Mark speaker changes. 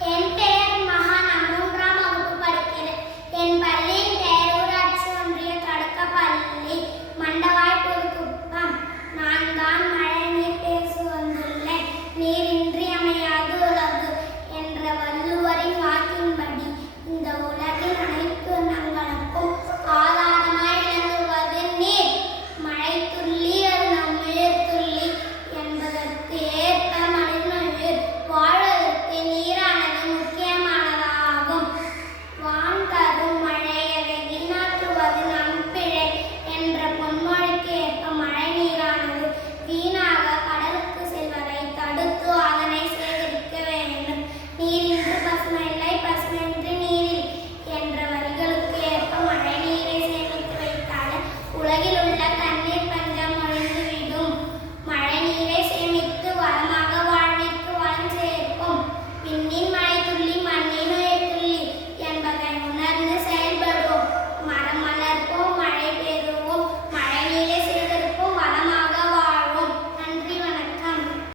Speaker 1: N